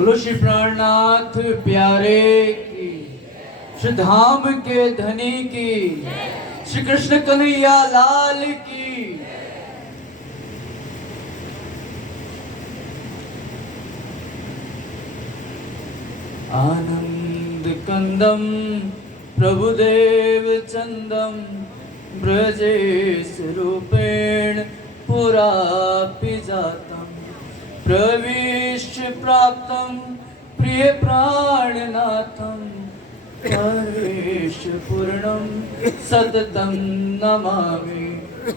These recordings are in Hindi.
बोलो श्री प्राणनाथ प्यारे की, श्री धाम के धनी की, श्री कृष्ण कन्हैया लाल की। आनंद कंदम प्रभुदेव चंदम ब्रजेश रूपेण पुरापि जातम् प्रविश्य प्राप्तं प्रिय प्राणनाथं परेश पूर्णं सततं नमामि।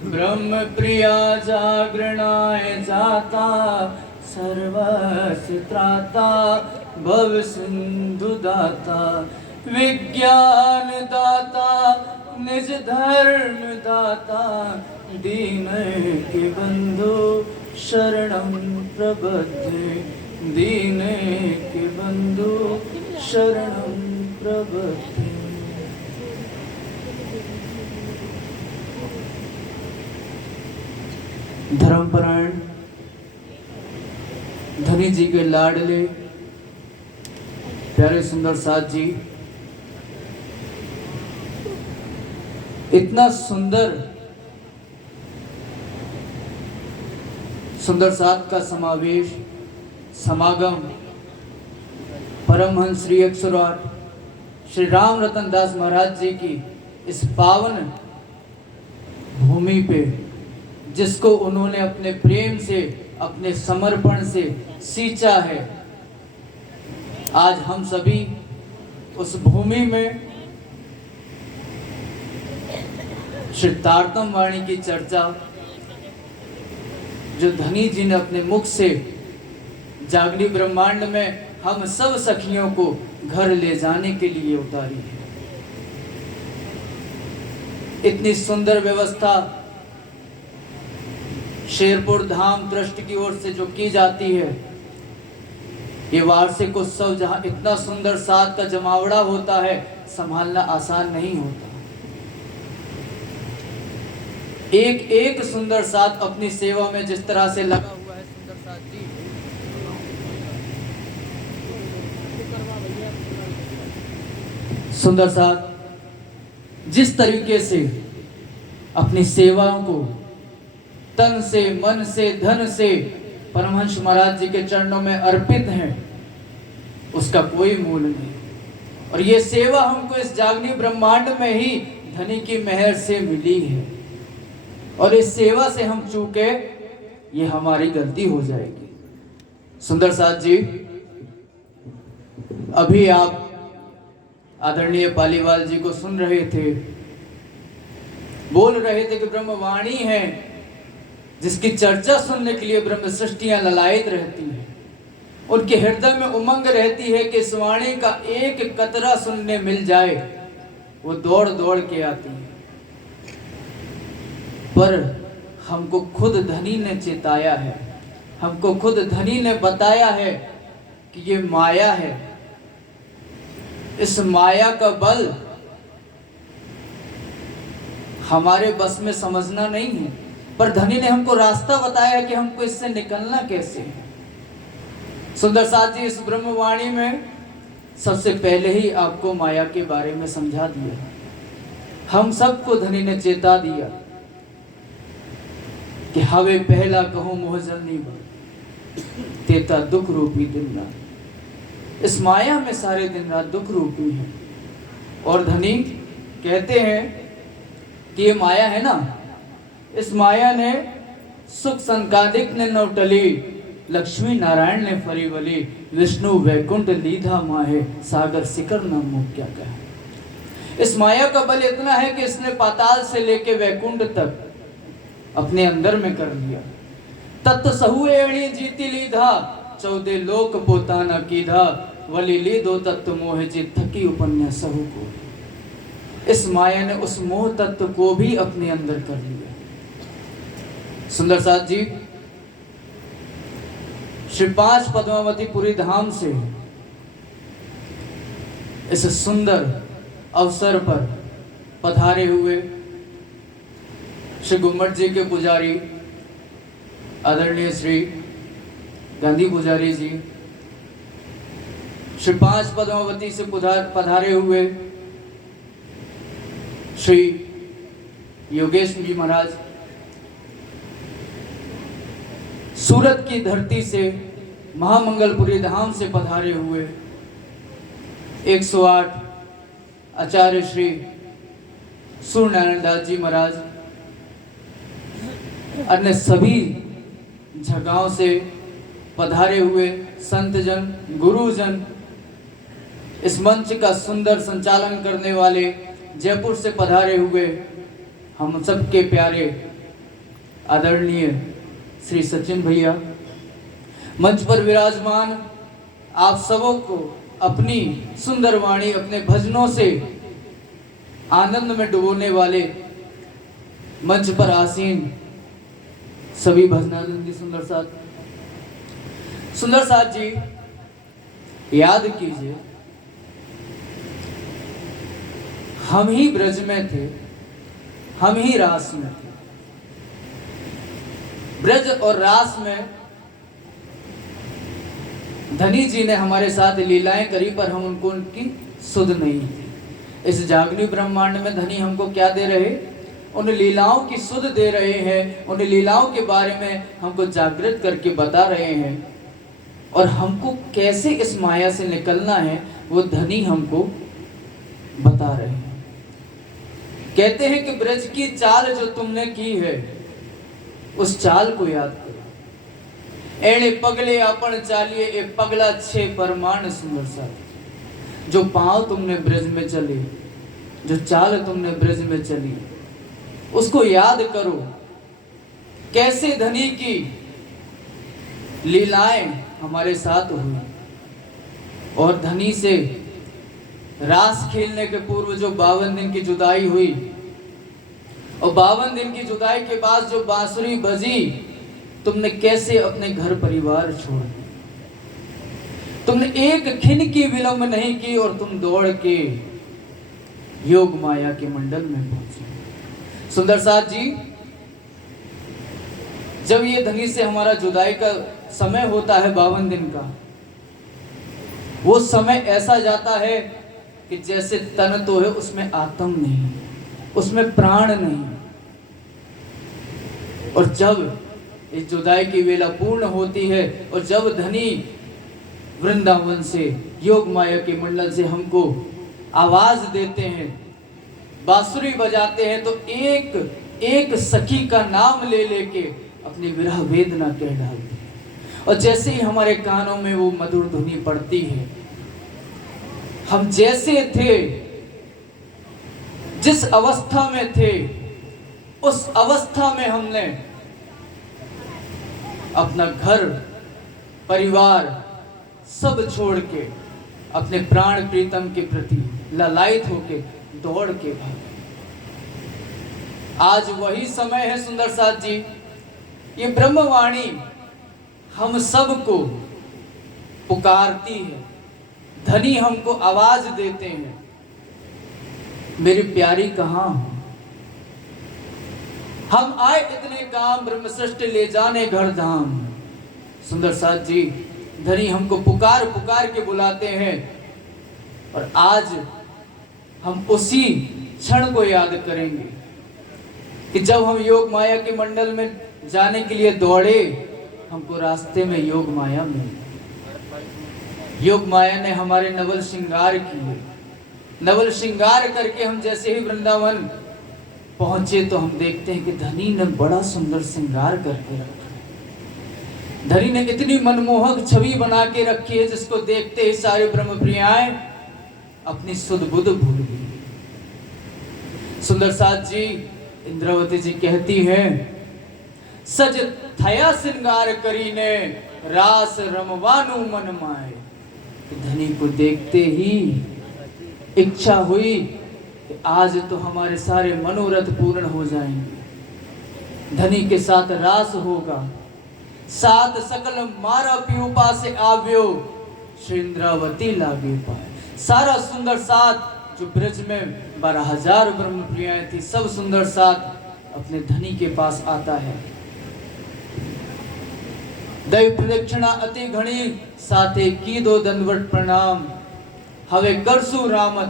ब्रह्म प्रिया जागरणाय जाता सर्वस्य त्राता भव सिंधु दाता विज्ञान दाता निज धर्म दाता दीन के बंधु शरणं प्रबद्धे दीन के बंधु शरणं प्रबद्धे। धर्मपरायण धनी जी के लाडले प्यारे सुंदर साथ जी, इतना सुंदर साथ का समावेश समागम परमहंस श्री 108 श्री राम रतन दास महाराज जी की इस पावन भूमि पे, जिसको उन्होंने अपने प्रेम से अपने समर्पण से सींचा है, आज हम सभी उस भूमि में श्री तारतम वाणी की चर्चा जो धनी जी ने अपने मुख से जागनी ब्रह्मांड में हम सब सखियों को घर ले जाने के लिए उतारी है। इतनी सुंदर व्यवस्था शेरपुर धाम ट्रस्ट की ओर से जो की जाती है, ये वार्षिक उत्सव जहां इतना सुंदर साथ का जमावड़ा होता है, संभालना आसान नहीं होता। एक एक सुंदर साथ अपनी सेवा में जिस तरह से लगा हुआ है सुंदर साथ जी, सुंदर साथ जिस तरीके से अपनी सेवाओं को तन से मन से धन से परमहंस महाराज जी के चरणों में अर्पित हैं, उसका कोई मूल नहीं। और ये सेवा हमको इस जागनी ब्रह्मांड में ही धनी की मेहर से मिली है, और इस सेवा से हम चूके ये हमारी गलती हो जाएगी। सुंदर साथ जी, अभी आप आदरणीय पालीवाल जी को सुन रहे थे, बोल रहे थे कि ब्रह्मवाणी है जिसकी चर्चा सुनने के लिए ब्रह्म सृष्टियां ललायत रहती हैं। उनके हृदय में उमंग रहती है कि इस वाणी का एक कतरा सुनने मिल जाए, वो दौड़ दौड़ के आती है। पर हमको खुद धनी ने चेताया है, हमको खुद धनी ने बताया है कि ये माया है। इस माया का बल हमारे बस में समझना नहीं है, पर धनी ने हमको रास्ता बताया है कि हमको इससे निकलना कैसे है। सुंदर साथ जी, इस ब्रह्मवाणी में सबसे पहले ही आपको माया के बारे में समझा दिया, हम सबको धनी ने चेता दिया कि हवे पहला कहूं मोह जलनी तेता दुख रूपी दिन रात। इस माया में सारे दिन रात दुख रूपी है। और धनी कहते हैं कि ये माया है ना, इस माया ने सुख संकादिक ने नवटली, लक्ष्मी नारायण ने फरीवली, विष्णु वैकुंठ लीधा माहे, सागर सिकर न मुख क्या कहा। इस माया का बल इतना है कि इसने पाताल से लेके वैकुंठ तक अपने अंदर में कर लिया। तत्व सहु एणी जीती लीधा, 14 लोक पोताना कीधा, वली लीधो तत्व मोह जीत थकी उपन्या सहु को। इस माया ने उस मोह तत्व को भी अपने अंदर कर लिया। सुंदर साथ जी, श्री 5 पद्मावतीपुरी धाम से इस सुंदर अवसर पर पधारे हुए श्री गुम्मट जी के पुजारी आदरणीय श्री गांधी पुजारी जी, श्री 5 पद्मावती से पधारे हुए श्री योगेश जी महाराज, सूरत की धरती से महामंगलपुरी धाम से पधारे हुए 108 आचार्य श्री सूर्यनारायण दास जी महाराज, अन्य सभी जगहों से पधारे हुए संतजन, गुरुजन, इस मंच का सुंदर संचालन करने वाले जयपुर से पधारे हुए हम सबके प्यारे आदरणीय श्री सचिन भैया, मंच पर विराजमान आप सबों को अपनी सुंदर वाणी, अपने भजनों से आनंद में डुबोने वाले मंच पर आसीन सभी भजनानंदी सुंदर साथ जी, याद कीजिए हम ही ब्रज में थे, हम ही रास में थे। ब्रज और रास में धनी जी ने हमारे साथ लीलाएं करी, पर हम उनकी सुध नहीं थी। इस जागनी ब्रह्मांड में धनी हमको क्या दे रहे? उन लीलाओं की सुध दे रहे हैं, उन लीलाओं के बारे में हमको जागृत करके बता रहे हैं, और हमको कैसे इस माया से निकलना है वो धनी हमको बता रहे हैं। कहते हैं कि ब्रज की चाल जो तुमने की है, उस चाल को याद करो। एड़े पगले अपन चालिए, ए पगला छे परमाण सुंदर सा। जो पांव तुमने ब्रज में चले, जो चाल तुमने ब्रज में चली, उसको याद करो। कैसे धनी की लीलाएं हमारे साथ हुई, और धनी से रास खेलने के पूर्व जो 52 दिन की जुदाई हुई, और 52 दिन की जुदाई के बाद जो बांसुरी बजी, तुमने कैसे अपने घर परिवार छोड़ दिए। तुमने एक खिन की विलंब नहीं की और तुम दौड़ के योग माया के मंडल में पहुंचे। सुंदर साथ जी, जब ये धनी से हमारा जुदाई का समय होता है 52 दिन का, वो समय ऐसा जाता है कि जैसे तन तो है, उसमें आत्म नहीं, उसमें प्राण नहीं। और जब इस जुदाई की वेला पूर्ण होती है, और जब धनी वृंदावन से, योग माया के मंडल से हमको आवाज देते हैं, बांसुरी बजाते हैं, तो एक एक सखी का नाम ले लेके अपनी विरह वेदना कह डालते हैं। और जैसे ही हमारे कानों में वो मधुर धुनी पड़ती है, हम जैसे थे, जिस अवस्था में थे, उस अवस्था में हमने अपना घर परिवार सब छोड़ के अपने प्राण प्रीतम के प्रति ललायित होके दौड़ के भागे। आज वही समय है सुंदर साथ जी, ये ब्रह्मवाणी हम सबको पुकारती है, धनी हमको आवाज देते हैं, मेरी प्यारी कहाँ हो? हम आए इतने काम, ब्रह्म सृष्टि ले जाने घर धाम। सुंदर साथ जी, धनी हमको पुकार पुकार के बुलाते हैं, और आज हम उसी क्षण को याद करेंगे कि जब हम योग माया के मंडल में जाने के लिए दौड़े, हमको रास्ते में योग माया मिली। योग माया ने हमारे नवल श्रृंगार किए, नवल श्रृंगार करके हम जैसे ही वृंदावन पहुंचे, तो हम देखते हैं कि धनी ने बड़ा सुंदर श्रृंगार करके रखा। धनी ने इतनी मनमोहक छवि बना के रखी है, जिसको देखते ही सारे ब्रह्म प्रियाएं अपनी सुध बुध भूल गई। सुंदर साथ जी, इंद्रावती जी कहती हैं, सज थया श्रृंगार करीने, रास रमवानु मन माए। धनी को देखते ही इच्छा हुई कि आज तो हमारे सारे मनोरथ पूर्ण हो जाएंगे। धनी के साथ रास होगा, सात सकल मारा पीऊपा से आव्यो, श्री इंद्रावती लागे पाए। सारा सुंदर साथ जो ब्रज में 12,000 ब्रह्म प्रियाएं थी, सब सुंदर साथ अपने धनी के पास आता है। दैव प्रदक्षिणा अति घनी, साथे की दो दंडवत प्रणाम। हवे करसु रामत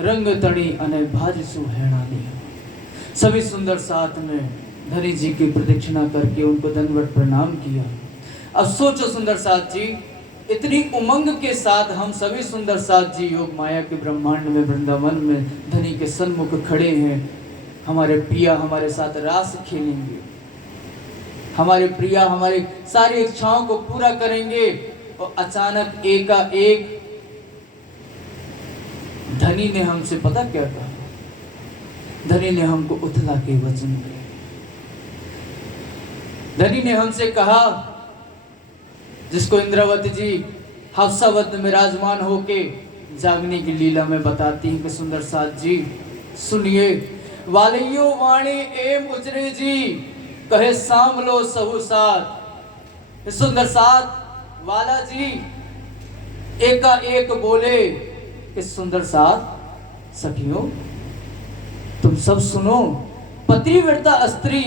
रंग तड़ी अने भाजसु हैणानी। सभी सुंदर साथ में धनी जी की प्रदक्षिणा करके उनको दंडवत प्रणाम किया। अब सोचो सुंदर साथ जी, इतनी उमंग के साथ हम सभी सुंदर साथ जी योग माया के ब्रह्मांड में वृंदावन में धनी के सन्मुख खड़े हैं। हमारे प्रिया हमारे साथ रास खेलेंगे, हमारे प्रिया हमारी सारी इच्छाओं को पूरा करेंगे, और अचानक एकाएक धनी ने हमसे पता क्या कहा? धनी ने हमको उथला के वचन दिए। धनी ने हमसे कहा, जिसको इंद्रावती जी हफ्सावत में विराजमान होके जागने की लीला में बताती हैं कि सुंदर साथ जी सुनिए, वालियो वाणी एम उजरे जी कहे सामलो सहु साथ। सुंदर साथ वाला जी एकाएक बोले कि सुंदर साथ सखियों तुम सब सुनो, पतिव्रता स्त्री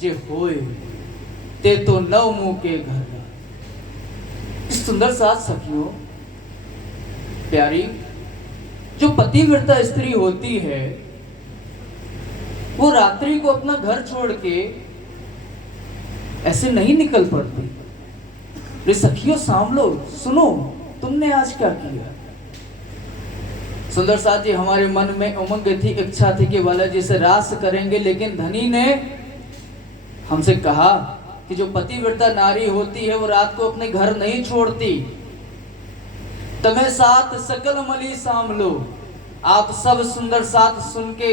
जे होए ते तो नव मुंह के घर। सुंदर साथ सखियों प्यारी, जो पतिव्रता स्त्री होती है वो रात्रि को अपना घर छोड़ के ऐसे नहीं निकल पड़ती। रे सखियों सांभलो, सुनो तुमने आज क्या किया। सुंदर साथ जी हमारे मन में उमंग थी, इच्छा थी कि बालाजी से रास करेंगे, लेकिन धनी ने हमसे कहा कि जो पतिव्रता नारी होती है वो रात को अपने घर नहीं छोड़ती। तमें साथ सकल मली सांभलो। आप सब सुंदर साथ सुन के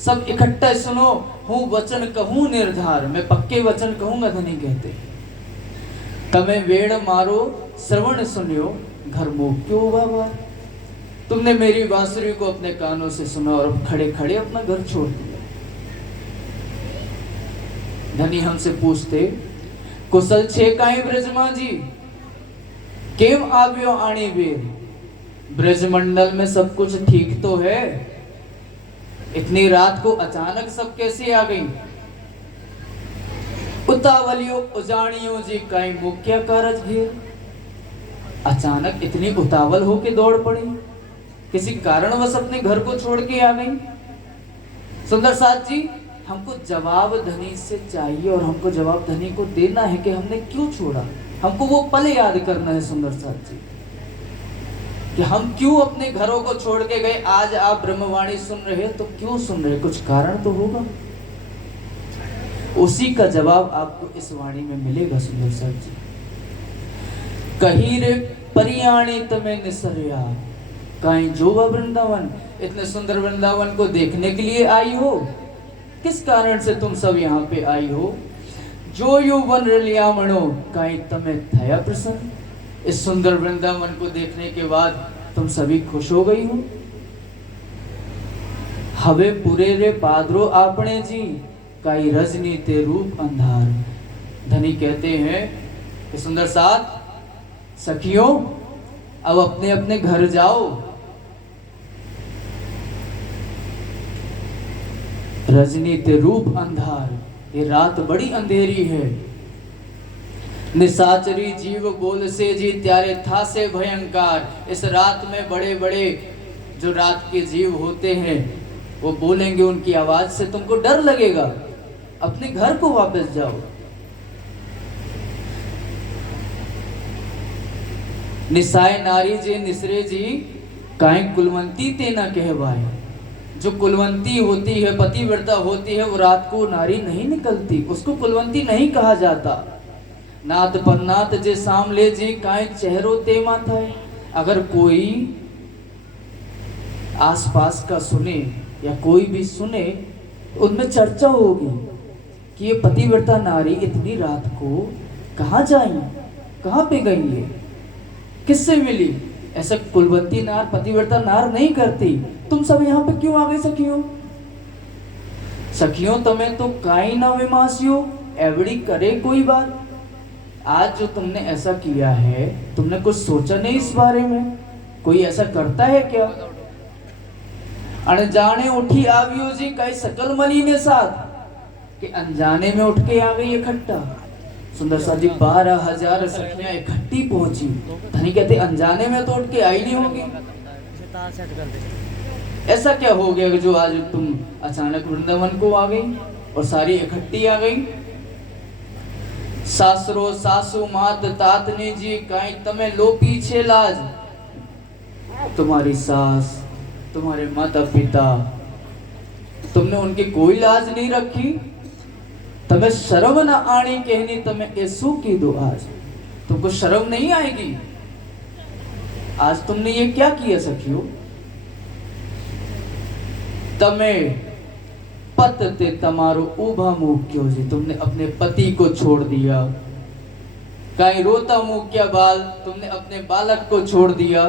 सब इकट्ठा सुनो, हूं वचन कहूं निर्धार, मैं पक्के वचन कहूंगा। धनी कहते तमें वेड़ मारो श्रवण सुनियो घर मोह क्यों बाबा। तुमने मेरी बांसुरी को अपने कानों से सुना और अब खड़े खड़े अपना घर छोड़ दिया। धनी हमसे पूछते, कुशल छे काई ब्रजमा जी, केम आव्यो आणी वीर। ब्रजमंडल में सब कुछ ठीक तो है, इतनी रात को अचानक सब कैसे आ गई। उतावलियो उजाणियो जी काई मुख्य कारज घेर। अचानक इतनी उतावल होके दौड़ पड़ी, किसी कारणवश अपने घर को छोड़ के आ गई। सुंदर साथ जी हमको जवाब धनी से चाहिए, और हमको जवाब धनी को देना है कि हमने क्यों छोड़ा। हमको वो पल याद करना है सुंदर साथ जी, कि हम क्यों अपने घरों को छोड़ के गए। आज आप ब्रह्मवाणी सुन रहे हैं तो क्यों सुन रहे, कुछ कारण तो होगा। उसी का जवाब आपको इस वाणी में मिलेगा सुंदर साथ जी। कही रे परियाणी तमें निसरिया काई जोवा वृंदावन। इतने सुंदर वृंदावन को देखने के लिए आई हो, किस कारण से तुम सब यहाँ पे आई हो। जो यु वन रलियामणो काई तमें थया प्रसन्न। इस सुंदर वृंदावन को देखने के बाद तुम सभी खुश हो गई हो। हवे पुरे रे पादरो आपने जी काई रजनी ते रूप अंधार। धनी कहते हैं कि सुंदर साथ सखियों अब अपने अपने घर जाओ। रजनी ते रूप अंधार, ये रात बड़ी अंधेरी है। निशाचरी जीव बोल से जी त्यारे था से भयंकर। इस रात में बड़े बड़े जो रात के जीव होते हैं वो बोलेंगे, उनकी आवाज से तुमको डर लगेगा। अपने घर को वापस जाओ। निसाय नारी जे निसरे जी काहे कुलवंती ते ना कहवाए। जो कुलवंती होती है, पतिव्रता होती है, वो रात को नारी नहीं निकलती, उसको कुलवंती नहीं कहा जाता। नाथ परनाथ जे सामले जी काहे चेहरो ते माथा है। अगर कोई आसपास का सुने या कोई भी सुने तो उनमें चर्चा होगी कि ये पतिव्रता नारी इतनी रात को कहाँ जाई, कहाँ पे गई, ये किससे मिली। ऐसा कुलवंती नार पतिव्रता नार नहीं करती। तुम सब यहाँ पे क्यों आ गए सखियों। सखियों तमें तो काई ना विमासियो एवड़ी करे कोई बात। आज जो तुमने ऐसा किया है, तुमने कुछ सोचा नहीं इस बारे में। कोई ऐसा करता है क्या। अनजाने उठी आवियो जी कई सकल मली ने साथ, कि अनजाने में उठ के आ गई इकट्ठा। सुंदर सा जी 12,000 सखियां इकट्ठी पहुंची। धनी कहते अनजाने में तो उठ के आई नहीं होगी। ऐसा क्या हो गया जो आज तुम अचानक वृंदावन को आ गई और सारी इकट्ठी आ गई? सासरो सासू मात तातनी जी काई तमे लो पीछे लाज। तुम्हारी सास, तुम्हारे माता पिता, तुमने उनकी कोई लाज नहीं रखी। तमें शर्म न आनी कहनी तमें ऐसू की दो आज। तुमको शर्म नहीं आएगी? आज तुमने ये क्या किया सखियो? तमे पत ते तमारो ऊभा मुंह क्यों जी। तुमने अपने पति को छोड़ दिया। काई रोता मुंह क्या बाल, तुमने अपने बालक को छोड़ दिया।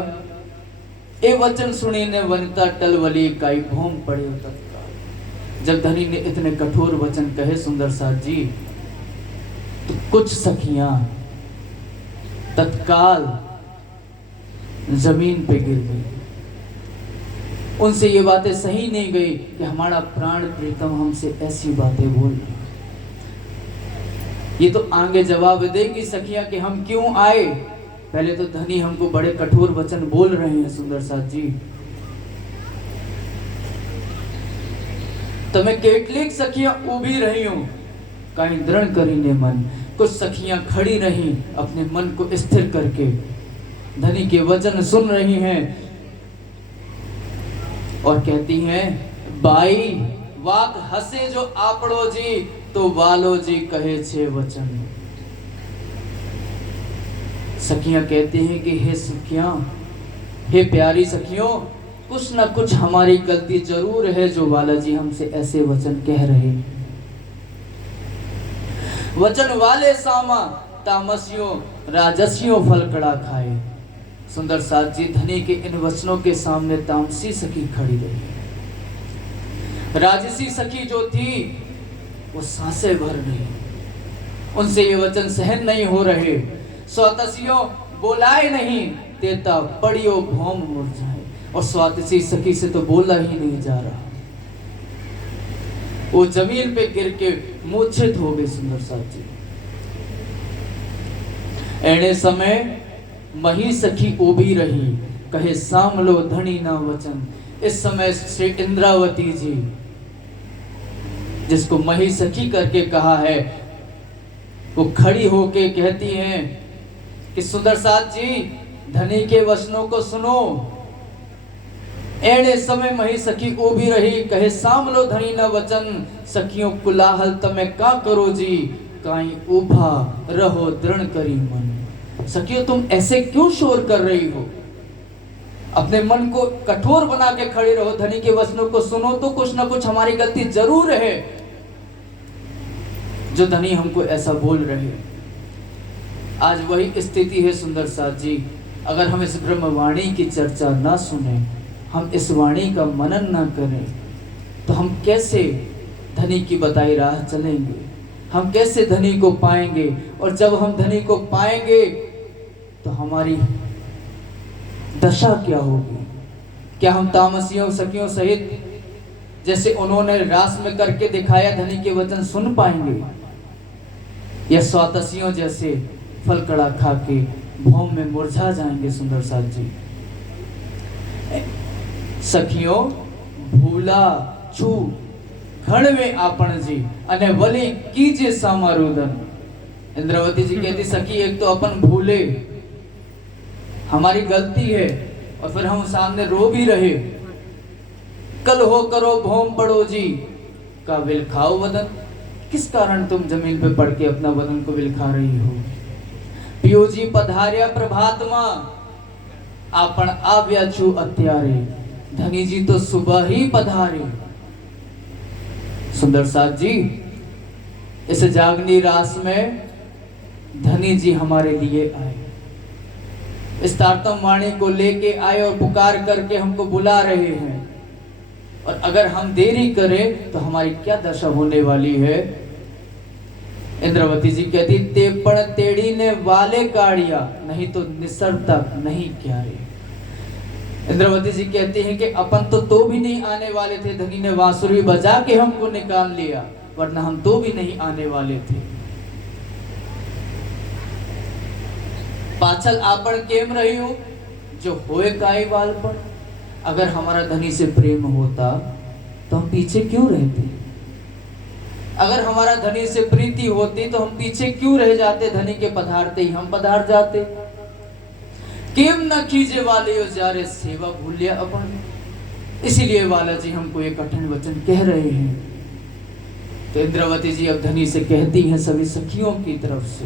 ए वचन सुनी ने वनिता टलवली काई भोम पड़े तत्काल। जब धनी ने इतने कठोर वचन कहे सुंदर साथ जी, तो कुछ सखियां तत्काल जमीन पे गिर गई। उनसे ये बातें सही नहीं गई कि हमारा प्राण प्रीतम हमसे ऐसी बातें बोल रहा। ये तो आगे जवाब देगी सखियां कि हम क्यों आए। पहले तो धनी हमको बड़े कठोर वचन बोल रहे हैं सुंदर साथ जी। तमें કેટલીક सखियां ऊभी रही हो काई दृढ़ करीने मन। कुछ सखियां खड़ी रही अपने मन को स्थिर करके धनी के वचन सुन रही हैं और कहती हैं, बाई वाक हसे जो आपड़ो जी तो वालो जी कहे छे वचन। सखियां कहती हैं कि हे सखियां, हे प्यारी सखियों, कुछ ना कुछ हमारी गलती जरूर है जो वाला जी हमसे ऐसे वचन कह रहे। वचन वाले सामा तामसियों राजसियों फलकड़ा खाए। सुंदर साथ जी धनी के इन वचनों के सामने तामसी सखी खड़ी रही। राजसी सखी जो थी वो सांसें भर रही, उनसे ये वचन सहन नहीं हो रहे। स्वातसियों बोलाए नहीं देता पड़ियो भौम मुरझाए। और स्वातसी सखी से तो बोला ही नहीं जा रहा। वो जमीन पे गिर के मूर्छित हो गए सुंदर साथ जी। एने समय मही सखी उभी रही कहे सामलो धनी ना वचन। इस समय श्री इंद्रावती जी, जिसको मही सखी करके कहा है, वो खड़ी होके कहती हैं कि सुंदर साथ जी धनी के वचनों को सुनो। एने समय मही सखी उभी रही कहे सामलो धनी ना वचन। सखियों कुलाहल तमे का करो जी काई उभा रहो दृढ़ करी मन। सखियों तुम ऐसे क्यों शोर कर रही हो? अपने मन को कठोर बना के खड़े रहो। धनी के वचनों को सुनो तो कुछ ना कुछ हमारी गलती जरूर है जो धनी हमको ऐसा बोल रहे। आज वही स्थिति है सुंदर साथ जी। अगर हम इस ब्रह्मवाणी की चर्चा ना सुने, हम इस वाणी का मनन ना करें, तो हम कैसे धनी की बताई राह चलेंगे? हम कैसे धनी को पाएंगे? और जब हम धनी को पाएंगे तो हमारी दशा क्या होगी? क्या हम तामसियों सखियों सहित जैसे उन्होंने रास में करके दिखाया धनी के वचन सुन पाएंगे, या स्वातसियों जैसे फलकड़ा खा के भौम में मुरझा जाएंगे? सुंदर साथ जी सखियों भूला छू घण में आपण जी अने वली कीजे सामारुदन। इंद्रावती जी कहती सखी एक तो अपन भूले, हमारी गलती है, और फिर हम सामने रो भी रहे। कल हो करो भौम पड़ो जी का विलखाओ वदन। किस कारण तुम जमीन पे पड़ के अपना वदन को विलखा रही हो? पियो जी पधार्या प्रभातमा आपण आव्या छु अत्यारे। धनी जी तो सुबह ही पधारे। सुंदर साथ जी इस जागनी रास में धनी जी हमारे लिए आए, इस तारतम वाणी को लेके आए और पुकार करके हमको बुला रहे हैं। और अगर हम देरी करें तो हमारी क्या दशा होने वाली है? इंद्रावती जी कहती तेपण तेड़ी ने वाले काढ़िया नहीं तो निसर तक नहीं क्यारे। इंद्रावती जी कहती हैं कि अपन तो भी नहीं आने वाले थे। धनी ने बांसुरी बजा के हमको निकाल लिया, वरना हम तो भी नहीं आने वाले थे। पाछल आपण केम रही हूं जो होए काई वाल पर। अगर हमारा धनी से प्रेम होता तो हम पीछे क्यों रहते? अगर हमारा धनी से प्रीति होती तो हम पीछे क्यों रह जाते? धनी के पधारते ही हम पधार जाते। केम न कीजे वाले जारे सेवा भूलिया अपन। इसीलिए वाला जी हमको ये कठिन वचन कह रहे हैं। तो इंद्रावती जी अब धनी से कहती हैं सभी सखियों की तरफ से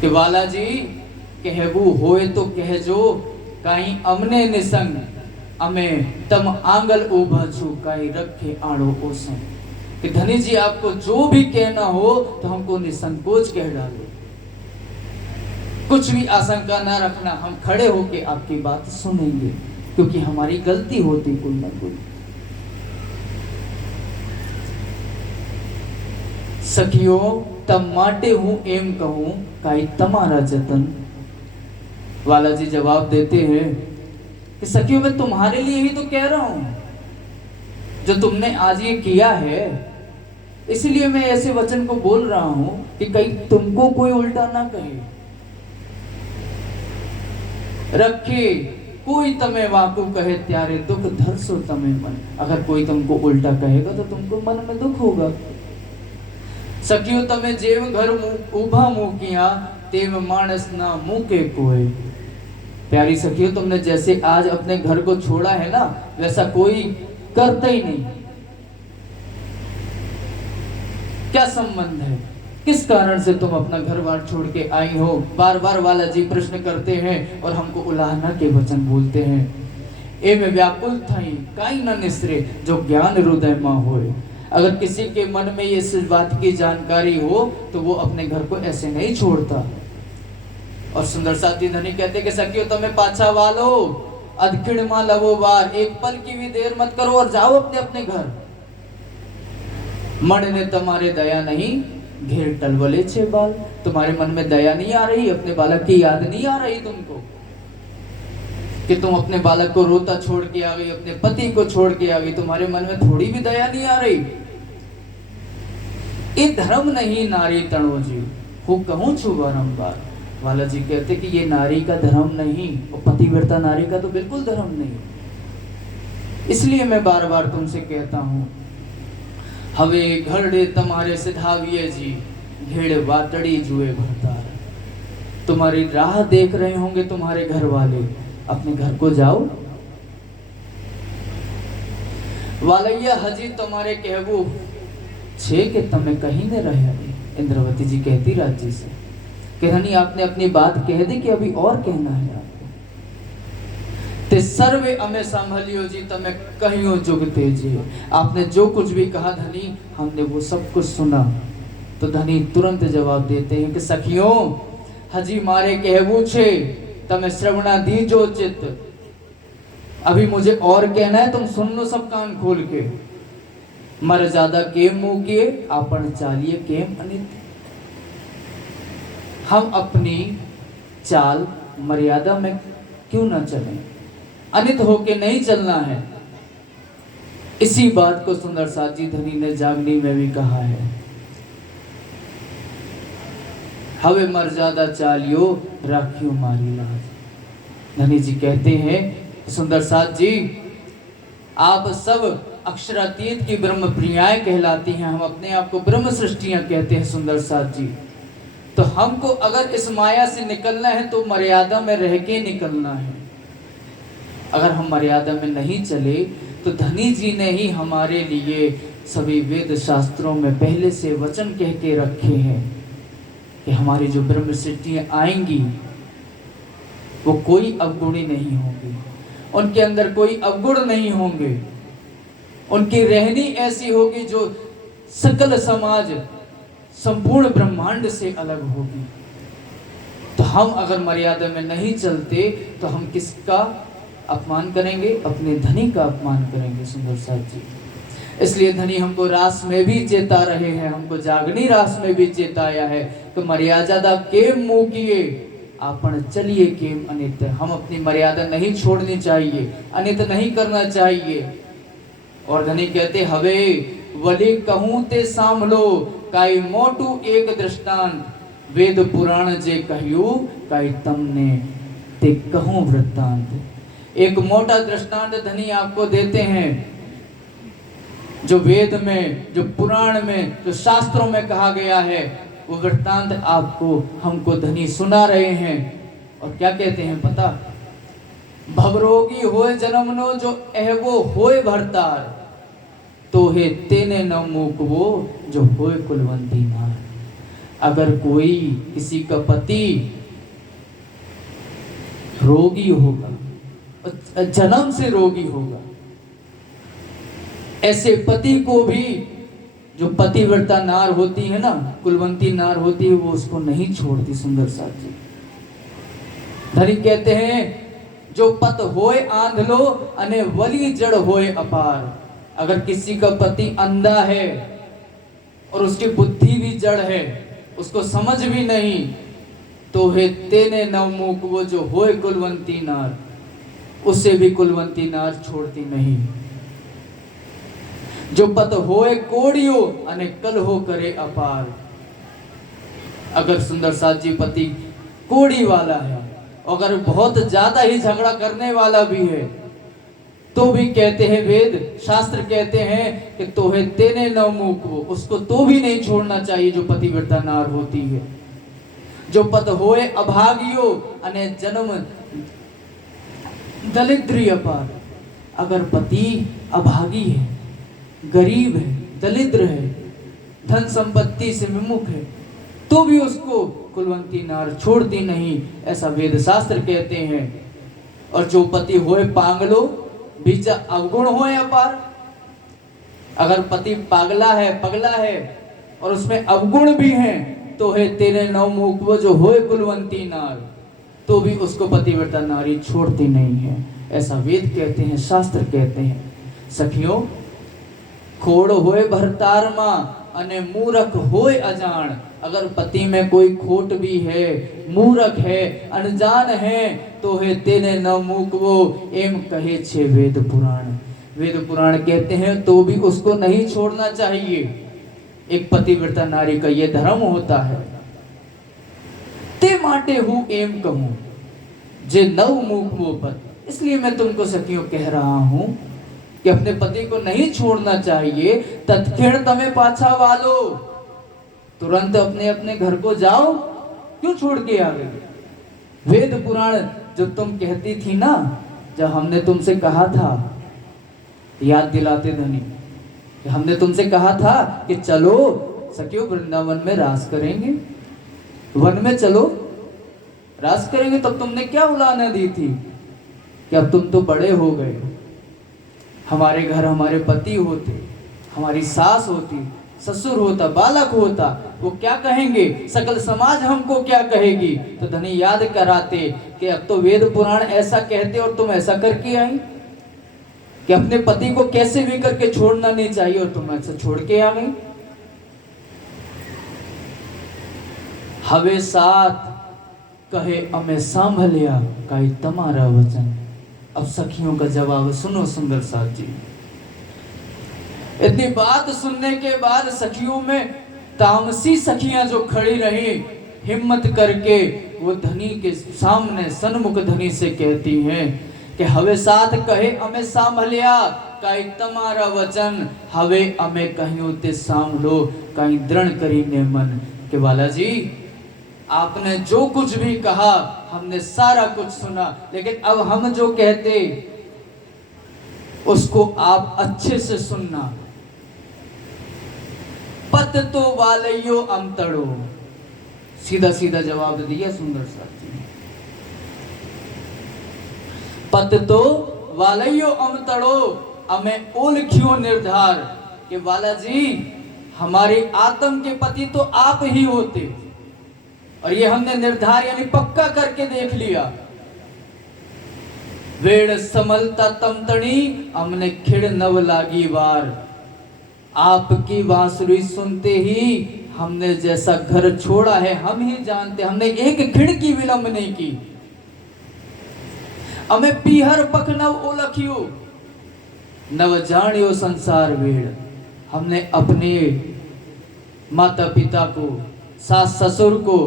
कि वाला जी कहबू होए तो कहजो, काई अमने निसंग अमे तम आंगल उभा छु, काई रखे आड़ो ओसंग। कि धनी जी आपको जो भी कहना हो तो हमको निसंकोच कह डालो, कुछ भी आशंका ना रखना, हम खड़े होके आपकी बात सुनेंगे, क्योंकि हमारी गलती होती कोई ना कोई। सखियों तब माटे हूं एम कहूं, काई तमारा जतन। वाला जी जवाब देते हैं कि सखियों मैं तुम्हारे लिए ही तो कह रहा हूं, जो तुमने आज ये किया है इसलिए मैं ऐसे वचन को बोल रहा हूं कि कहीं तुमको कोई उल्टा ना कहे। रखे कोई तमे वाकु कहे, त्यारे दुख धरसो तमे मन। अगर कोई तुमको उल्टा कहेगा तो तुमको मन में दुख होगा। सखियों तमे जेव घर उभा मुंह किया, तेव मानस ना मुंह के कोई। प्यारी सखियों तुमने जैसे आज अपने घर को छोड़ा है ना, वैसा कोई करता ही नहीं। क्या संबंध है, किस कारण से तुम अपना घर बार छोड़ के आई हो? बार बार वाला जी प्रश्न करते हैं और हमको उलाहना के वचन बोलते हैं। ए में व्याकुल थई काई न निसरे, जो ज्ञान हृदय मां होए। अगर किसी के मन में इस बात की जानकारी हो तो वो अपने घर को ऐसे नहीं छोड़ता। और सुंदर साथी धनी कहते कि सखियो तुम्हें पाछा वालो अधखिण मां लवो बार, एक पल की भी देर मत करो और जाओ अपने अपने घर। मन ने तुम्हारे दया नहीं घेर टलवले छे बाल। तुम्हारे मन में दया नहीं आ रही, अपने बालक की याद नहीं आ रही तुमको कि तुम अपने बालक को रोता छोड़ के आ गई, अपने पति को छोड़ के आ गई। तुम्हारे मन में थोड़ी भी दया नहीं आ रही। ये धर्म नहीं नारी तणो जी हो कहूं छु बारंबार। वाला जी कहते कि ये नारी का धर्म नहीं, और पतिव्रता नारी का तो बिल्कुल धर्म नहीं। इसलिए मैं बार बार तुमसे कहता हूं, हवे घरडे तुम्हारे सिधाविये जी, घेड़ वाटड़ी जुए भरतार। तुम्हारी राह देख रहे होंगे तुम्हारे घर वाले, अपने घर को जाओ। वालैया हजी तुम्हारे कहबू छे के तमे कहीं न रहे। इंद्रावती जी कहती राज्य से कि हनी आपने अपनी बात कह दी कि अभी और कहना है आपको। ते सर्वे अमे संभलियो जी तमे कहियो जुगते जी। आपने जो कुछ भी कहा धनी, हमने वो सब कुछ सुना। तो धनी तुरंत जवाब देते हैं कि सखियों हजी मारे कहबू छे तमे श्रवणा दीजो चित। अभी मुझे और कहना है, तुम सुन लो सब कान खोल के। मर ज्यादा केम मुंह किए, आपन चालिए केम अनित। हम अपनी चाल मर्यादा में क्यों ना चलें, अनित होके नहीं चलना है। इसी बात को सुंदर साथी धनी ने जागनी में भी कहा है। हवे मर्यादा चालियो राखियो मारी लाज। धनी जी कहते हैं सुंदर साथ जी, आप सब अक्षरातीत की ब्रह्म प्रियाएं कहलाती हैं, हम अपने आप को ब्रह्म सृष्टियां कहते हैं सुंदर साथ जी। तो हमको अगर इस माया से निकलना है तो मर्यादा में रह के निकलना है। अगर हम मर्यादा में नहीं चले तो धनी जी ने ही हमारे लिए सभी वेद शास्त्रों में पहले से वचन कह के रखे हैं कि हमारी जो ब्रह्म सृष्टियां आएंगी वो कोई अवगुणी नहीं होंगी, उनके अंदर कोई अवगुण नहीं होंगे। उनकी रहनी ऐसी होगी जो सकल समाज संपूर्ण ब्रह्मांड से अलग होगी। तो हम अगर मर्यादा में नहीं चलते तो हम किसका अपमान करेंगे? अपने धनी का अपमान करेंगे सुंदर साथ जी। इसलिए धनी हमको रास में भी चेता रहे हैं, हमको जागनी रास में भी चेताया है कि मर्यादा केम मुंह किए, आपन चलिए केम अनित। हम अपनी मर्यादा नहीं छोड़नी चाहिए, अनित नहीं करना चाहिए। और धनी कहते हवे वली कहूं ते सांभलो, काई मोटू एक दृष्टांत। वेद पुराण जे कहियो, काई तमने ते कहूं वृत्तांत। एक मोटा दृष्टांत धनी आपको देते हैं, जो वेद में, जो पुराण में, जो शास्त्रों में कहा गया है, वो वृत्तांत आपको हमको धनी सुना रहे हैं। और क्या कहते हैं पता? भवरोगी होए जन्मनो जो एहवो होए भरतार, तो हे तेने न मूक वो जो होए कुलवंती नार। अगर कोई किसी का पति रोगी होगा, जन्म से रोगी होगा, ऐसे पति को भी जो पतिव्रता नार होती है ना, कुलवंती नार होती है, वो उसको नहीं छोड़ती। सुंदर साथ जी धनी कहते हैं, जो पत होए आंधलो अने वली जड़ होए अपार। अगर किसी का पति अंधा है और उसकी बुद्धि भी जड़ है, उसको समझ भी नहीं, तो हे तेने नवमुख वो जो होए कुलवंती नार, उसे भी कुलवंती नार छोड़ती नहीं। जो पत होए कोड़ियो अने कल हो करे अपार। अगर सुंदर साथ जी पति कोड़ी वाला है, अगर बहुत ज्यादा ही झगड़ा करने वाला भी है, तो भी कहते हैं वेद शास्त्र कहते हैं कि तोहे तेने नवमुख वो, उसको तो भी नहीं छोड़ना चाहिए जो पतिव्रता नार होती है। जो पत होए अभागियो अने जन्म दलिद्री अपार। अगर पति अभागी है, गरीब है, दलिद्र है, धन संपत्ति से विमुख है, तो भी उसको कुलवंती नार छोड़ती नहीं, ऐसा वेद शास्त्र कहते हैं। और जो पति होए पागलो बीच अवगुण होए अपार। अगर पति पगला है और उसमें अवगुण भी हैं, तो है तेरे नवमुख वो जो होए कुलवंती नार, तो भी उसको पतिव्रता नारी छोड़ती नहीं है, ऐसा वेद कहते हैं, शास्त्र कहते हैं। सखियों, खोड़ होए भरतार मां अने मूरख होए अजान। अगर पति में कोई खोट भी है, मूरख है, अनजान है, तो है तेने नवमुख वो एम कहे छे वेद पुराण। वेद पुराण कहते हैं तो भी उसको नहीं छोड़ना चाहिए। एक पतिव्रता नारी का ये धर्म होता है। ते माटे हूँ एम कहूँ जे नवमुख वो पद। इसलिए मैं तुमको सखियों कह रहा हूँ कि अपने पति को नहीं छोड़ना चाहिए। तत्क्षण तमें पाछा वालो, तुरंत अपने अपने घर को जाओ, क्यों छोड़ के आ गए? वेद पुराण जो तुम कहती थी ना, जब हमने तुमसे कहा था, याद दिलाते धनी, हमने तुमसे कहा था कि चलो सखियों वृंदावन में रास करेंगे, वन में चलो रास करेंगे। तब तुमने क्या उलाहना दी थी कि अब तुम तो बड़े हो गए, हमारे घर हमारे पति होते, हमारी सास होती, ससुर होता, बालक होता, वो क्या कहेंगे, सकल समाज हमको क्या कहेगी। तो धनी याद कराते कि अब तो वेद पुराण ऐसा कहते और तुम ऐसा करके आई कि अपने पति को कैसे भी करके छोड़ना नहीं चाहिए, और तुम ऐसा छोड़ के आ गई। हवे साथ कहे अमे सांभलिया काई तमारा वचन। अब सखियों का जवाब सुनो सुंदर साथ जी। इतनी बात सुनने के बाद सखियों में तामसी सखियां जो खड़ी रही, हिम्मत करके वो धनी के सामने सन्मुख धनी से कहती हैं कि हवे साथ कहे अमे सांभलिया काई तमारा वचन। हवे अमे कहियो ते सांभलो काई दृढ़ करीने मन। के वाला जी, आपने जो कुछ भी कहा हमने सारा कुछ सुना, लेकिन अब हम जो कहते उसको आप अच्छे से सुनना। पत तो वालयो अमतड़ो, सीधा सीधा जवाब दिया सुंदर साथ जी। पत तो वालयो अमतड़ो अमे ओलखियो निर्धार। के वाला जी, हमारे आत्म के पति तो आप ही होते, और ये हमने निर्धार यानी पक्का करके देख लिया। वेड़ समलता तमतणी हमने खिड़ नव लागी वार। आपकी बांसुरी सुनते ही हमने जैसा घर छोड़ा है हम ही जानते, हमने एक खिड़ की विलंब नहीं की। हमें पीहर पख नव ओलखियो नव जानियो संसार वेड़। हमने अपने माता पिता को, सास ससुर को,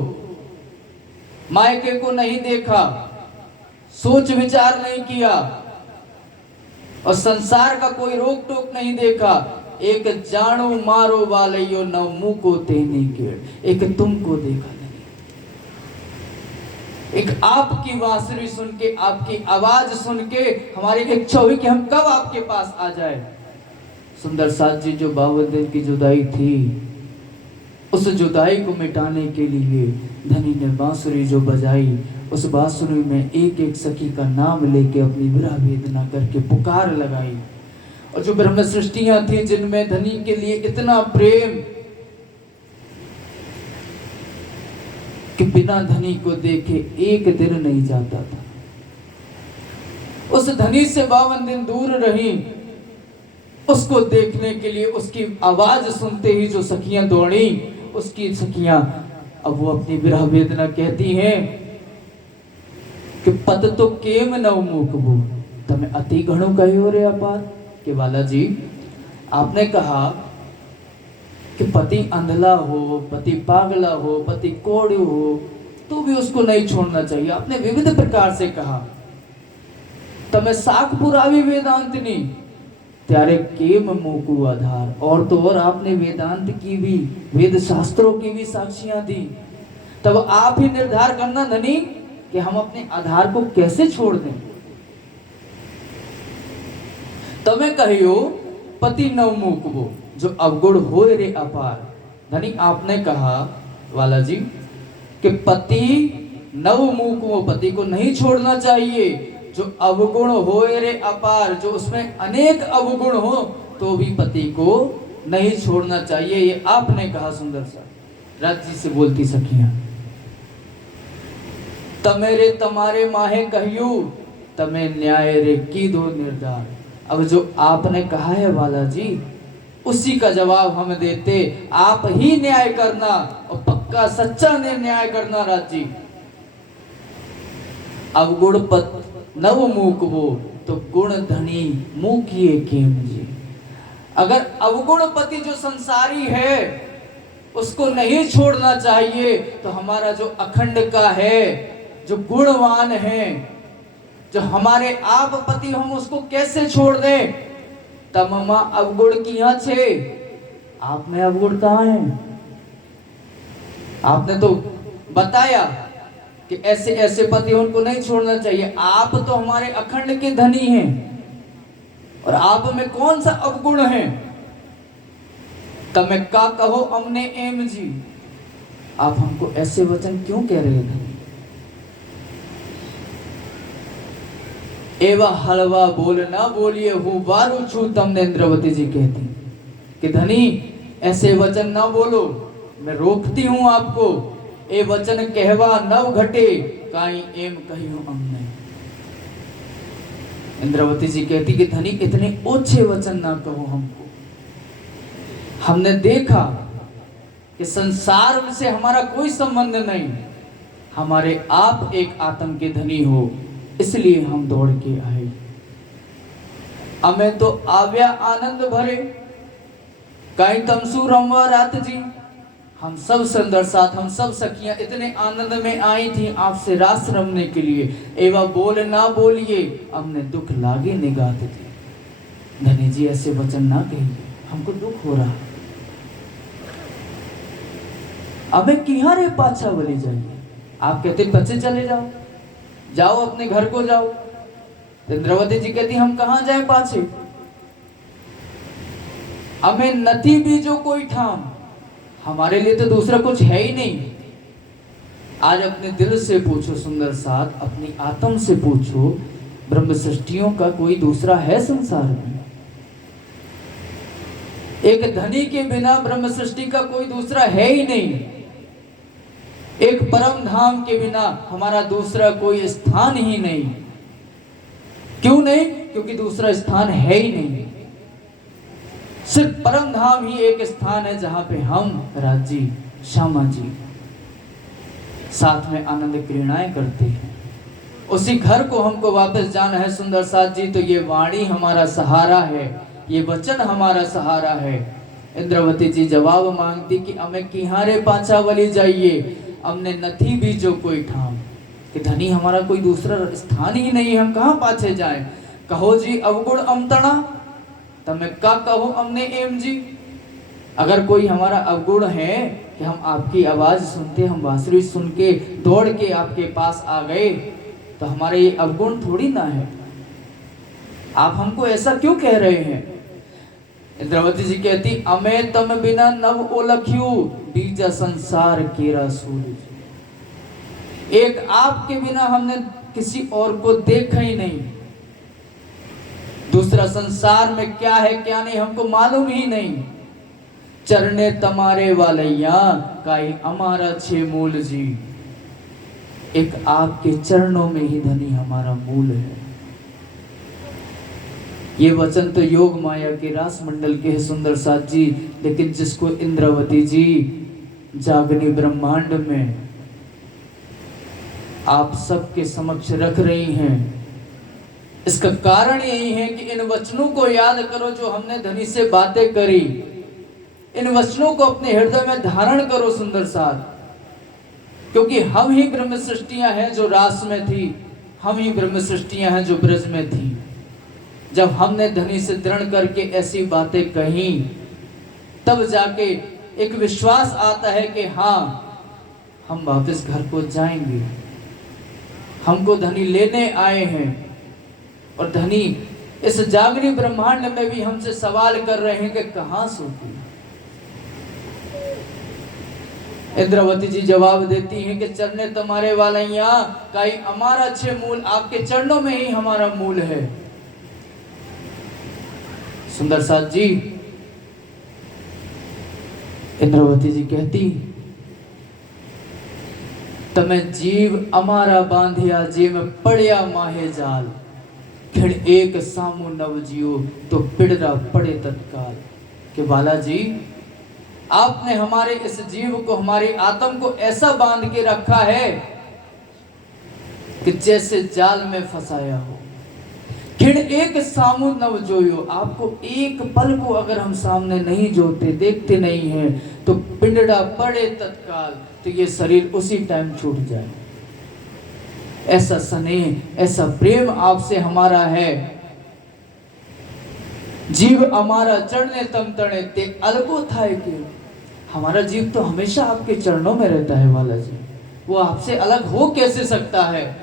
मायके को नहीं देखा, सोच विचार नहीं किया और संसार का कोई रोक टोक नहीं देखा। एक जानो मारो वालियो न मुंह को तेने केड़, एक तुमको देखा नहीं, एक आपकी बांसुरी सुन के, आपकी आवाज सुन के हमारी इच्छा हुई कि हम कब आपके पास आ जाए। सुंदर साथ जी जो 52 दिन की जुदाई थी, उस जुदाई को मिटाने के लिए धनी ने बांसुरी जो बजाई, उस बांसुरी में एक एक सखी का नाम लेके अपनी विरह वेदना करके पुकार लगाई। और जो ब्रह्म सृष्टियां थी जिनमें धनी के लिए इतना प्रेम कि बिना धनी को देखे एक दिन नहीं जाता था, उस धनी से 52 दिन दूर रही। उसको देखने के लिए, उसकी आवाज सुनते ही जो सखियां दौड़ी, उसकी सखियां अब वो अपनी विरह वेदना कहती हैं कि पत तो केम न मूकबो तमें अति घणो कहो रे अपार। कि बाला जी, आपने कहा कि पति अंधला हो, पति पागला हो, पति कोड़ू हो, तो भी उसको नहीं छोड़ना चाहिए। आपने विविध प्रकार से कहा। तमें साख पुरावी वेदांतनी त्यारे केम मोकू आधार। और तो और आपने वेदांत की भी, वेद शास्त्रों की भी साक्षियां दी। तब आप ही निर्धार करना धनी कि हम अपने आधार को कैसे छोड़ दें। तमें कहियो पति नव मूकबो जो अवगुण होए रे अपार। धनी आपने कहा वाला जी कि पति नव मूकबो, पति को नहीं छोड़ना चाहिए। जो अवगुण होए रे अपार, जो उसमें अनेक अवगुण हो तो भी पति को नहीं छोड़ना चाहिए। ये आपने कहा। सुंदर सा राज्य से बोलती सखियां, तमेरे तमारे माहे कहियो तमे न्याय रे की दो निर्धार। अब जो आपने कहा है वाला जी, उसी का जवाब हम देते। आप ही न्याय करना और पक्का सच्चा न्याय करना राजी। अवगुण पत नव मूकबो तो गुण धनी मूकिए केम जी। अगर अवगुण पति जो संसारी है उसको नहीं छोड़ना चाहिए, तो हमारा जो अखंड का है, जो गुणवान है, जो हमारे आप पति, हम उसको कैसे छोड़ दें। तममा अवगुण किया छे, आप में अवगुण कहाँ है। आपने तो बताया कि ऐसे ऐसे पति उनको नहीं छोड़ना चाहिए। आप तो हमारे अखंड के धनी हैं और आप में कौन सा अवगुण है। तमें का कहो हमने एम जी, आप हमको ऐसे वचन क्यों कह रहे थे। एवा हलवा बोल ना बोलिए हूँ बारू छू। तमने इंद्रवती जी कहती कि धनी ऐसे वचन ना बोलो, मैं रोकती हूँ आपको। ए वचन कहवा नव घटे काई एम कहियो हमने। इंद्रवती जी कहती कि धनी इतने ओछे वचन ना कहो हमको। हमने देखा कि संसार से हमारा कोई संबंध नहीं, हमारे आप एक आत्म के धनी हो, इसलिए हम दौड़ के आए। हमें तो आव्या आनंद भरे कहीं तमसू रमवा रात जी। हम सब सुंदर साथ, हम सब सखियां इतने आनंद में आई थी आपसे रास रमने के लिए। एवं बोल ना बोलिए हमने दुख लागे निगात थी। धनी जी ऐसे वचन ना कहिए, हमको दुख हो रहा। अबे किहारे पाछा बोली जाइए। आप कहते बच्चे चले जाओ, जाओ अपने घर को जाओ। इंद्रवती जी कहती हम कहां जाए पाछे, हमें नथी भी जो कोई ठाम, हमारे लिए तो दूसरा कुछ है ही नहीं। आज अपने दिल से पूछो सुंदर साथ, अपनी आत्म से पूछो, ब्रह्म सृष्टियों का कोई दूसरा है संसार में। एक धनी के बिना ब्रह्म सृष्टि का कोई दूसरा है ही नहीं। एक परम धाम के बिना हमारा दूसरा कोई स्थान ही नहीं। क्यों नहीं? क्योंकि दूसरा स्थान है ही नहीं। सिर्फ परम धाम ही एक स्थान है जहां पे हम राजी श्यामा जी साथ में आनंद क्रीड़ाएं करते हैं। उसी घर को हमको वापस जाना है सुंदर साथ जी। तो ये वाणी हमारा सहारा है, ये वचन हमारा सहारा है। इंद्रवती जी जवाब मांगती कि हमें किहारे पाछा वली जाइए, हमने नथी भी जो कोई ठाम। कि धनी हमारा कोई दूसरा स्थान ही नहीं है, हम कहाँ पाछे जाएं। कहो जी अवगुण अमतणा, तमें का कहो हमने एम जी। अगर कोई हमारा अवगुण है कि हम आपकी आवाज सुनते, हम बांसुरी सुन के दौड़ के आपके पास आ गए, तो हमारे ये अवगुण थोड़ी ना है। आप हमको ऐसा क्यों कह रहे हैं। इंद्रावती जी कहती अमे तम बिना नव ओलख्यू बीजा संसार केरा सूरज। एक आपके बिना हमने किसी और को देखा ही नहीं, दूसरा संसार में क्या है क्या नहीं हमको मालूम ही नहीं। चरणे तमारे वालैया काई हमारा छे मूल जी। एक आपके चरणों में ही धनी हमारा मूल है। ये वचन तो योग माया के रास मंडल के है सुंदर साथ जी, लेकिन जिसको इंद्रावती जी जागनी ब्रह्मांड में आप सबके समक्ष रख रही हैं, इसका कारण यही है कि इन वचनों को याद करो जो हमने धनी से बातें करी। इन वचनों को अपने हृदय में धारण करो सुंदर साथ, क्योंकि हम ही ब्रह्म सृष्टियां हैं जो रास में थी, हम ही ब्रह्म सृष्टियां हैं जो ब्रज में थी। जब हमने धनी से दृढ़ करके ऐसी बातें कही, तब जाके एक विश्वास आता है कि हाँ हम वापस घर को जाएंगे, हमको धनी लेने आए हैं। और धनी इस जागरी ब्रह्मांड में भी हमसे सवाल कर रहे हैं कि कहां सोती। इंद्रावती जी जवाब देती हैं कि चरणे तुम्हारे वालैया काई हमारा अच्छे मूल, आपके चरणों में ही हमारा मूल है। सुंदर साथ जी, इंद्रावती जी कहती तमे जीव अमारा बांधिया जेम पड़िया माहे जाल, खिड़ एक सामू नव जियो तो पिड़रा पड़े तत्काल। कि बालाजी आपने हमारे इस जीव को, हमारी आत्म को ऐसा बांध के रखा है कि जैसे जाल में फंसाया हो। खिड़ एक सामू नव जोयो, आपको एक पल को अगर हम सामने नहीं जोते, देखते नहीं हैं, तो पिंडड़ा पड़े तत्काल, तो ये शरीर उसी टाइम छूट जाए। ऐसा स्नेह, ऐसा प्रेम आपसे हमारा है। जीव हमारा चढ़ने तम तणे ते अलगो थाए के। हमारा जीव तो हमेशा आपके चरणों में रहता है वाला जी, वो आपसे अलग हो कैसे सकता है।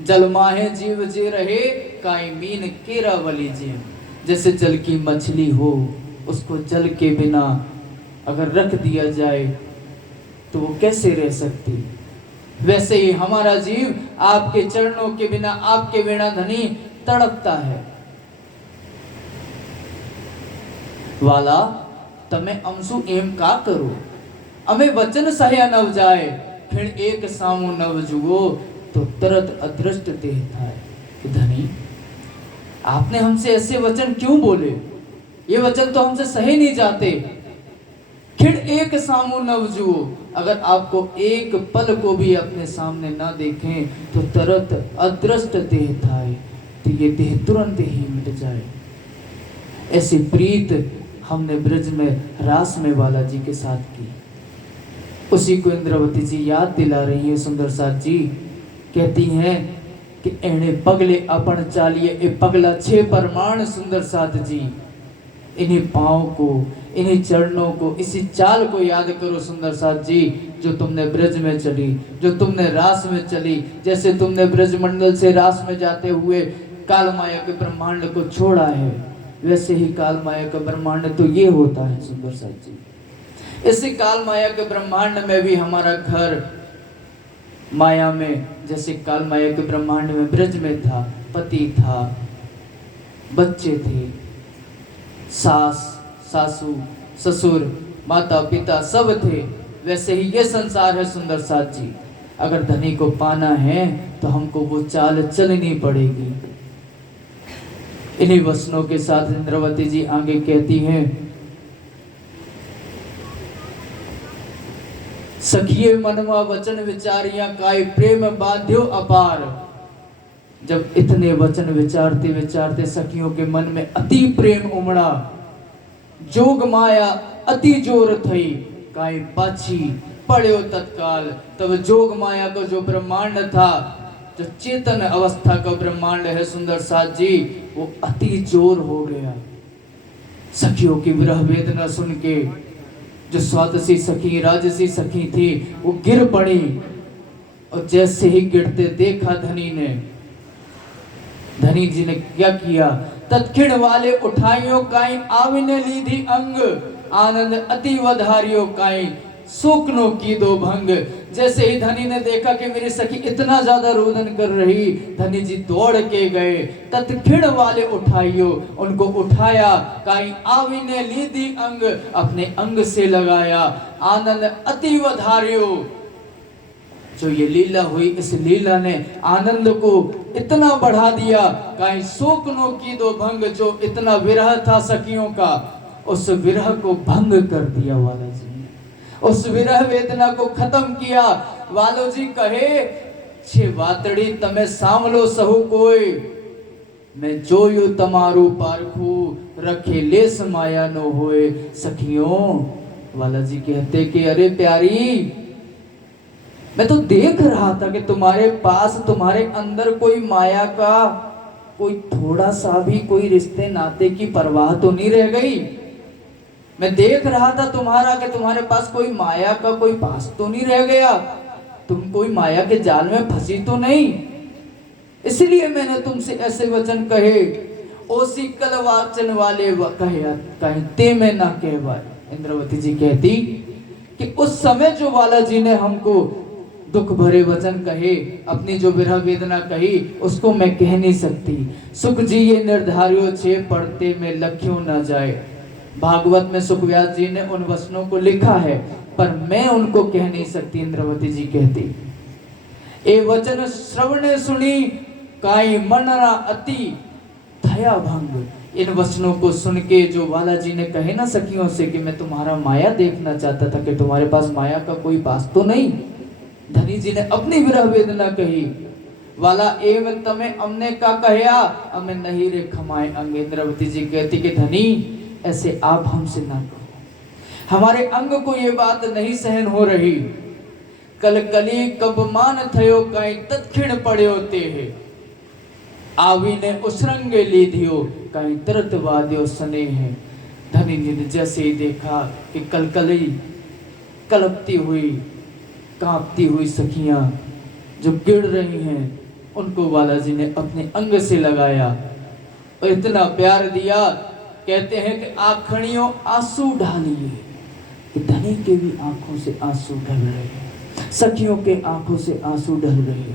जल माहे जीव जे रहे काई मीन केरा वली जीव। जैसे जल की मछली हो, उसको जल के बिना अगर रख दिया जाए तो वो कैसे रह सकती, वैसे ही हमारा जीव आपके चरणों के बिना, आपके बिना धनी तड़पता है। वाला तमे अमसु एम का करो, अमे वचन सहया नव जाए, फिर एक सामू नव जुगो तो तरत अदृष्ट देह था। धनी आपने हमसे ऐसे वचन क्यों बोले, ये वचन तो हमसे सहे नहीं जाते। खिड़ एक सामू नव जुओ, अगर आपको एक पल को भी अपने सामने ना देखें तो तरत अदृष्ट देह था, तो ये देह तुरंत ही मिट जाए। ऐसी प्रीत हमने ब्रज में रास में वाला जी के साथ की, उसी को इंद्रावती जी याद दिला रही है। सुंदर साथ जी कहती हैं कि एणे पगले अपन चालिए ए पगला छे परमाण। सुंदर साथ जी इन्हीं पाँव को, इन्हीं चरणों को, इसी चाल को याद करो सुंदर साथ जी, जो तुमने ब्रज में चली, जो तुमने रास में चली। जैसे तुमने ब्रज मंडल से रास में जाते हुए काल माया के ब्रह्मांड को छोड़ा है, वैसे ही काल माया का ब्रह्मांड तो ये होता है सुंदर साथ जी। इसी काल माया के ब्रह्मांड में भी हमारा घर माया में, जैसे काल माया के ब्रह्मांड में ब्रज में था, पति था, बच्चे थे, सास सासू ससुर माता पिता सब थे, वैसे ही ये संसार है सुंदर साथ जी। अगर धनी को पाना है तो हमको वो चाल चलनी पड़ेगी। इन्हीं वचनों के साथ इंद्रावती जी आगे कहती हैं, सखिए मनवा वचन विचारिया काय प्रेम बांध्यो अपार। जब इतने वचन विचारते विचारते सखियों के मन में अति प्रेम उमड़ा, जोग माया अति जोर थई, काय पाछी पड़े तत्काल। तब जोग माया का जो ब्रह्मांड था, जो चेतन अवस्था का ब्रह्मांड है सुंदर साथ जी, वो अति जोर हो गया। सखियों की विरह वेदना सुन के जो स्वादसी सखी राजसी सखी थी वो गिर पड़ी, और जैसे ही गिरते देखा धनी ने, धनी जी ने क्या किया, तत्क्षण वाले उठाइयो काई आविने लीधी अंग, आनंद अति वधारियो काई सुकनो की दो भंग। जैसे ही धनी ने देखा कि मेरी सखी इतना ज्यादा रोदन कर रही, धनी जी दौड़ के गए, तत्क्षण वाले उठाइयो, उनको उठाया, काई आविने लीधी अंग, अपने अंग से लगाया, आनंद अति वधारियो। जो ये लीला हुई, इस लीला ने आनंद को इतना बढ़ा दिया, काई शोकनो की दो भंग, जो इतना विरह था सखियों का, उस विरह को भंग कर दिया वाला जी ने, उस विरह वेदना को खत्म किया। वालो जी कहे, छे वातड़ी तमे सामलो सहु कोई, मैं जोयु तमारू पारखू, रखे लेस माया नो होए। सखियों, वाला जी कहते कि अरे प्यारी, मैं तो देख रहा था कि तुम्हारे पास, तुम्हारे अंदर कोई माया का, कोई थोड़ा सा भी कोई रिश्ते नाते की परवाह तो नहीं रह गई। मैं देख रहा था तुम्हारा कि तुम्हारे पास कोई माया का कोई पास तो नहीं रह गया, तुम कोई माया के जाल में फंसी तो नहीं, इसलिए मैंने तुमसे ऐसे वचन कहे। ओसी कल वाचन वाले कहते मैं ना कहवा। इंद्रवती जी कहती कि उस समय जो वाला जी ने हमको दुख भरे वचन कहे, अपनी जो विरह वेदना कही, उसको मैं कह नहीं सकती। सुख जी ये निर्धारियो छे, पढ़ते में लख्यों न जाए। भागवत में सुखव्यास जी ने उन वचनों को लिखा है, पर मैं उनको कह नहीं सकती। इंद्रवती जी कहती, ए वचन श्रवणे सुनी, काई मनरा अति थया भंग। इन वचनों को सुन के जो वाला जी ने कहे ना सखियों से कि मैं तुम्हारा माया देखना चाहता था, कि तुम्हारे पास माया का कोई पास तो नहीं। धनी जी ने अपनी विरह वेदना कही, वाला एवं तमे हमने का कहया, हमें नहीं रे खमाए अंग। इंद्रवती जी कहती कि धनी, ऐसे आप हमसे ना कहो, हमारे अंग को ये बात नहीं सहन हो रही। कल कली कब मान थयो, काई तत्क्षण पड़े होते है, आवी ने उसरंगे लीधियो, काई तरत वाद्यो सने है। धनी जी ने जैसे ही देखा कि कलकली कलपती हुई, कांपती हुई सखियां जो गिर रही हैं, उनको वाला जी ने अपने अंग से लगाया और इतना प्यार दिया। कहते हैं कि आखड़ियों आंसू ढालिए, कि धनी के भी आंखों से आंसू ढल रहे, सखियों के आंखों से आंसू ढल रहे।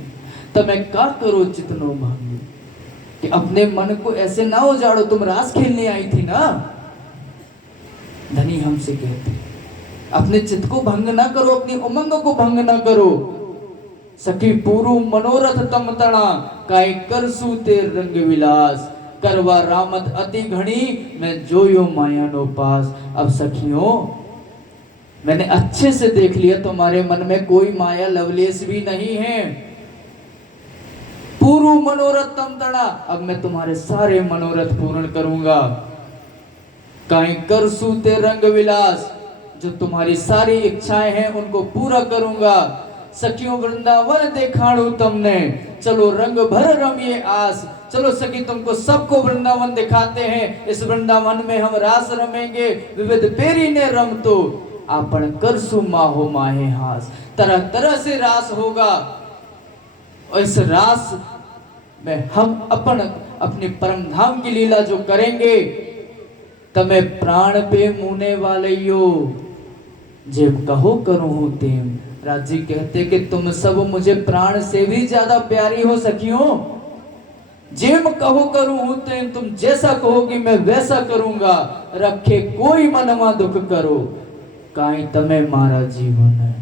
तब मैं का करो चितनो भांगी, कि अपने मन को ऐसे ना उजाड़ो, तुम रास खेलने आई थी ना। धनी हमसे कहते, अपने चित्त को भंग ना करो, अपनी उमंग को भंग ना करो। सखी पूरु मनोरथ तम तना, काय करसू ते रंग विलास, करवा रामत अति घनी, मैं जोयो माया नो पास। अब सखियों, मैंने अच्छे से देख लिया, तुम्हारे मन में कोई माया लवलेश भी नहीं है। पूरु मनोरथ तम तना, अब मैं तुम्हारे सारे मनोरथ पूर्ण करूंगा। काय करसू ते रंग विलास, जो तुम्हारी सारी इच्छाएं हैं उनको पूरा करूंगा। सखियों वृंदावन देखाड़ू तुमने, चलो रंग भर रमिए आस। चलो सखी, तुमको सबको वृंदावन दिखाते हैं, इस वृंदावन में हम रास रमेंगे। विविध पेरी ने रम तो आपन करसु माहो माहे हास। तरह तरह से रास होगा, और इस रास में हम अपने परम धाम की लीला जो करेंगे, तमे प्राण पे मुने वालियो, जेब कहो करूं तेम। राजी कहते कि तुम सब मुझे प्राण से भी ज्यादा प्यारी हो सखियों। जेम कहो करूं तेम, तुम जैसा कहोगी मैं वैसा करूंगा। रखे कोई मनवा दुख करो, काई तमे मारा जीवन है।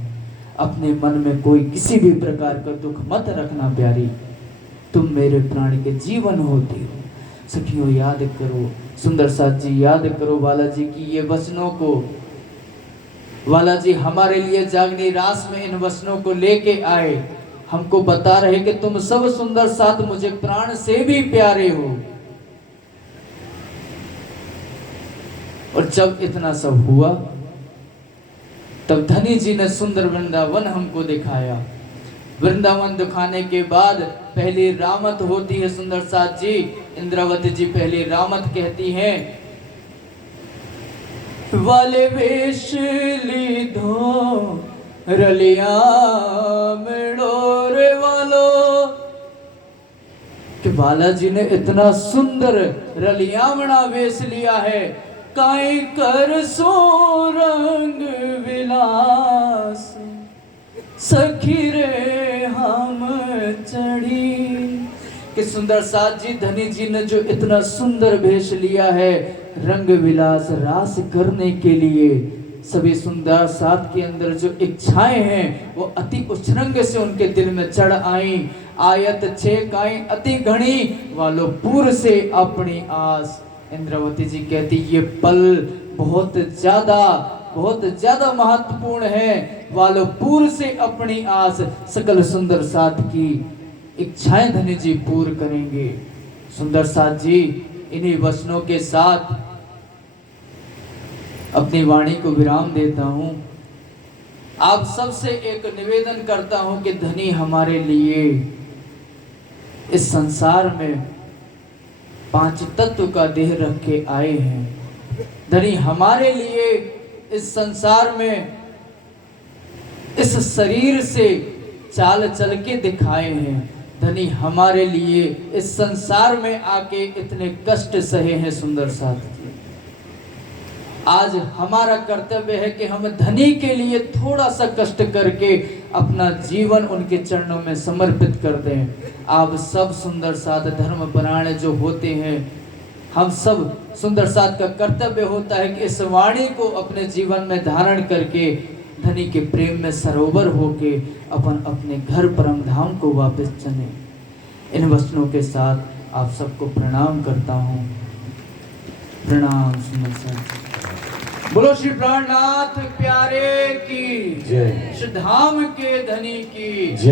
अपने मन में कोई किसी भी प्रकार का दुख मत रखना प्यारी, तुम मेरे प्राण के जीवन होती हो। सखियों याद करो, सुंदर साथ जी याद करो वाला जी की ये वचनों को। वाला जी हमारे लिए जागनी रास में इन वचनों को लेके आए, हमको बता रहे कि तुम सब सुंदर साथ मुझे प्राण से भी प्यारे हो। और जब इतना सब हुआ तब धनी जी ने सुंदर वृंदावन हमको दिखाया। वृंदावन दिखाने के बाद पहली रामत होती है सुंदर साथ जी। इंद्रावती जी पहली रामत कहती हैं, वाले वेश लीधो रलिया मेड़ोरे वालो, कि बालाजी ने इतना सुंदर रलियामणा वेश लिया है, काई कर सो रंग विलास सखी रे हम चढ़ी। कि सुंदर साथ जी धनी जी ने जो इतना सुंदर वेश लिया है रंग विलास रास करने के लिए, सभी सुंदर साथ के अंदर जो इच्छाएं हैं वो अति उच्छृंग से उनके दिल में चढ़ आई। आयत छे काई अति घनी वालो पूर से अपनी आस। इंद्रावती जी कहती ये पल बहुत ज्यादा महत्वपूर्ण है। वालो पूर से अपनी आस, सकल सुंदर साथ की इच्छाएं धनी जी पूर्ण करेंगे। सुंदर साथ जी इन्हीं वचनों के साथ अपनी वाणी को विराम देता हूं। आप सबसे एक निवेदन करता हूं कि धनी हमारे लिए इस संसार में 5 तत्व का देह रख के आए हैं। धनी हमारे लिए इस संसार में इस शरीर से चाल चल के दिखाए हैं। धनी हमारे लिए इस संसार में आके इतने कष्ट सहे हैं। सुंदर साथ आज हमारा कर्तव्य है कि हम धनी के लिए थोड़ा सा कष्ट करके अपना जीवन उनके चरणों में समर्पित कर दें। आप सब सुंदर साथ धर्मपरायण जो होते हैं, हम सब सुंदर साथ का कर्तव्य होता है कि इस वाणी को अपने जीवन में धारण करके धनी के प्रेम में सरोवर होके अपन अपने घर परम धाम को वापस चले। इन वचनों के साथ आप सबको प्रणाम करता हूँ। प्रणाम सुंदर साथ। बोलो श्री प्राणनाथ प्यारे की जय, श्री धाम के धनी की जय।